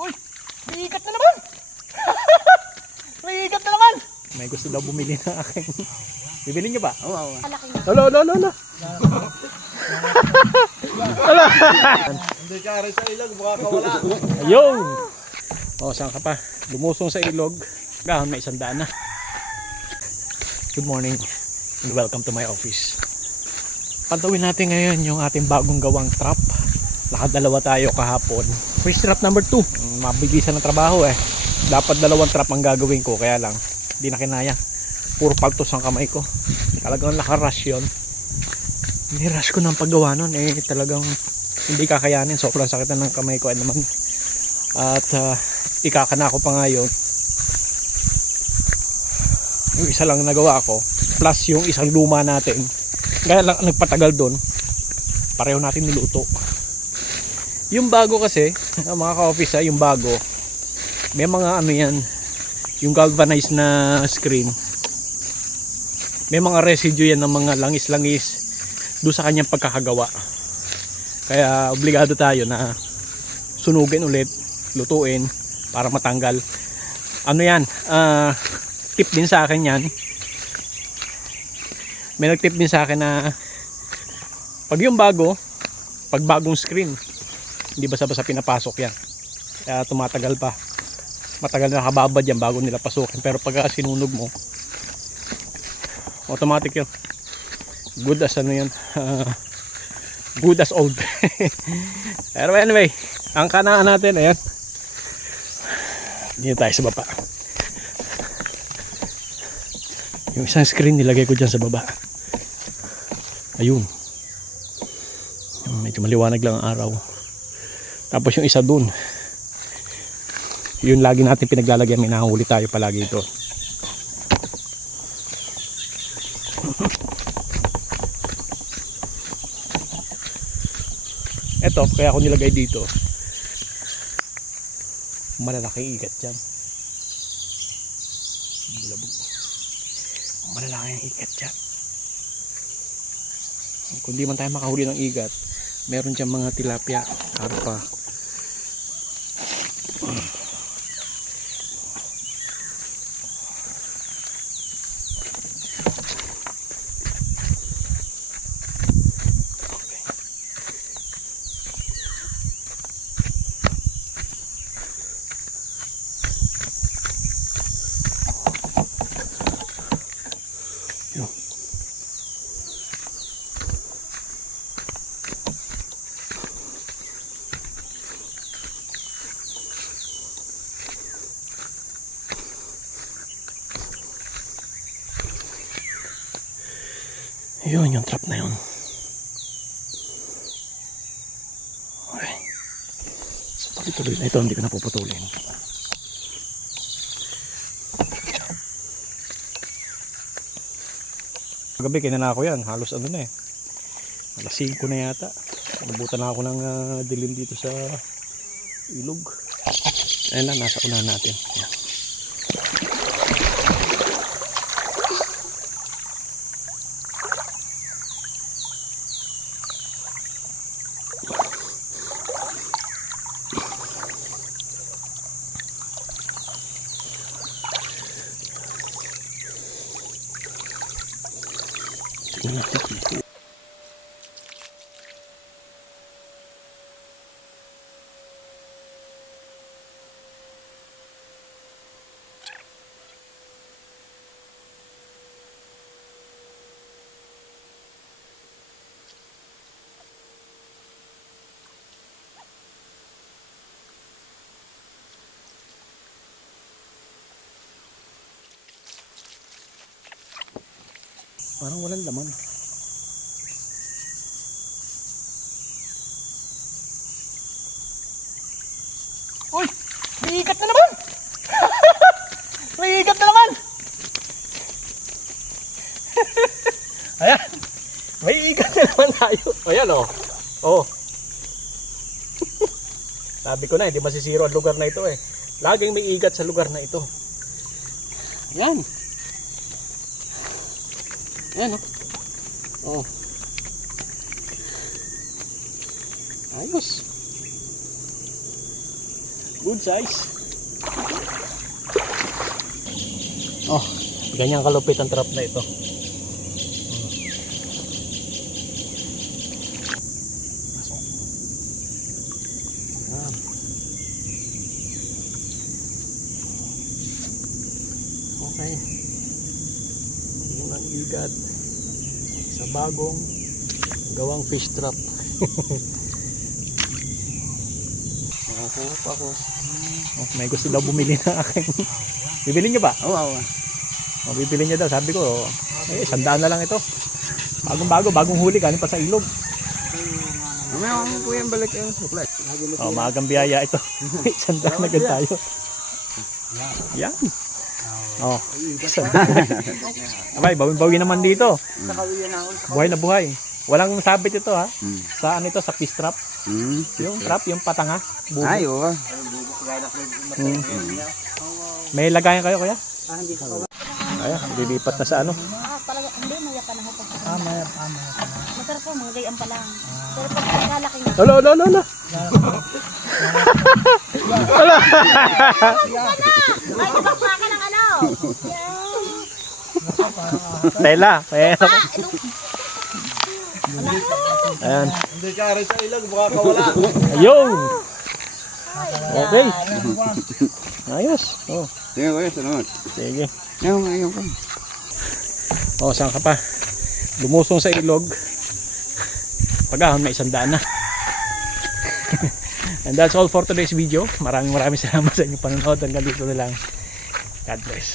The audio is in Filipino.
Uy! May ikat na naman! May ikat na naman! May gusto daw bumili na akin. Bibili niyo ba? Oo, oo. Lolo, lolo, lolo. Hindi ka rin sa ilog, baka kawala. Ayun! O, saan ka pa? Lumusong sa ilog. Gahon, may 100 na. Good morning and welcome to my office. Pantawin natin ngayon yung ating bagong gawang trap. Nakadalawa tayo kahapon. Fish trap number 2. Mabilisan ng trabaho eh. Dapat 2 trap ang gagawin ko, kaya lang hindi na kinaya. Puro pagtos ang kamay ko. Talagang nakarush yun. Nirush ko ng paggawa nun eh. Talagang hindi kakayanin. Sobrang sakit na ng kamay ko naman. At ikakana ko pa nga yun. Yung isa lang nagawa ko plus yung isang luma natin, kaya lang nagpatagal doon, pareho natin niluto. Yung bago kasi mga ka-office, yung bago may mga ano yan, yung galvanized na screen, may mga residue yan ng mga langis-langis doon sa kanyang pagkakagawa, kaya obligado tayo na sunugin ulit, lutuin para matanggal. Ano yan, tip din sa akin yan. May nag-tip din sa akin na pag yung bago, pag bagong screen, hindi basta-basta pinapasok yan. Kaya tumatagal pa. Matagal na nakababad yan bago nila pasukin. Pero pag sinunog mo, automatic yun. Good as ano yan. Good as old. Pero anyway, ang kanaan natin, ayan. Dito tayo sa baba. Yung isang screen nilagay ko dyan sa baba. Ayun. Medyo maliwanag lang ang araw. Tapos yung isa dun, yun lagi natin pinaglalagyan. May nahuli tayo palagi ito. Eto, kaya ako nilagay dito. Malalaking ikat dyan. Bulabog. Malalaki ang ikat dyan. Kung di man tayo makahuli ng igat, meron dyan mga tilapia, karpa. Yun yung trap na yun. Okay. So tuloy-tuloy na ito, hindi ko na puputulin. Gabi kinana ko yan, halos ano na eh, alas 5 na yata. Nabutan na ako ng dilim dito sa ilog. Ayan na, nasa unahan natin. Ayan. Parang walang laman. Uy! May ikat na naman! May ikat na naman! Ayan! May ikat na naman tayo. Ayan o. Oh. Sabi ko na, hindi masisiro ang lugar na ito eh. Laging may ikat sa lugar na ito. Ayan. Ayan o. Oh. Ayos. Good size. Oh, ganyan kalupit ang trap na ito. Yan. Okay. Yung ang igat sa bagong gawang fish trap. Nakakuha pa ako. Oh, may gusto daw bumili na akin. Bibili niyo ba? Oo. Oh, bibili niya daw. Sabi ko, eh, 100 na lang ito. Bagong huli, galing pa sa ilog. Mamaya ako po yung balik yung suklat. Oh, maagang biyaya ito. 100 na agad tayo. Yan. Oh, 100. Abay, bawi naman dito. Buhay na buhay. Walang sabit ito ha. Saan ito? Sa fish trap. Yung trap, yung patanga. Bubo. Ay, oo. May lagayan kayo kuya? Ayan, lilipat na sa ano. Talaga, hindi, maya pa na ako. Masarap po, mga gayaan pa lang. Pero pag pagkalaki nga, Lolo. ay, nabakma ka ng ano? Tela. Pero. Ayan. Hindi ka rin sa ilag, baka kawala. Ayun. Okay. Ayos. Oh, Sige, kuya, sunod. sige. Ayun ko. Oh, saan ka pa? Lumusong sa ilog. Pagahon may 100 na. And that's all for today's video. Maraming salamat sa inyong panonood. Hanggang dito na lang. God bless.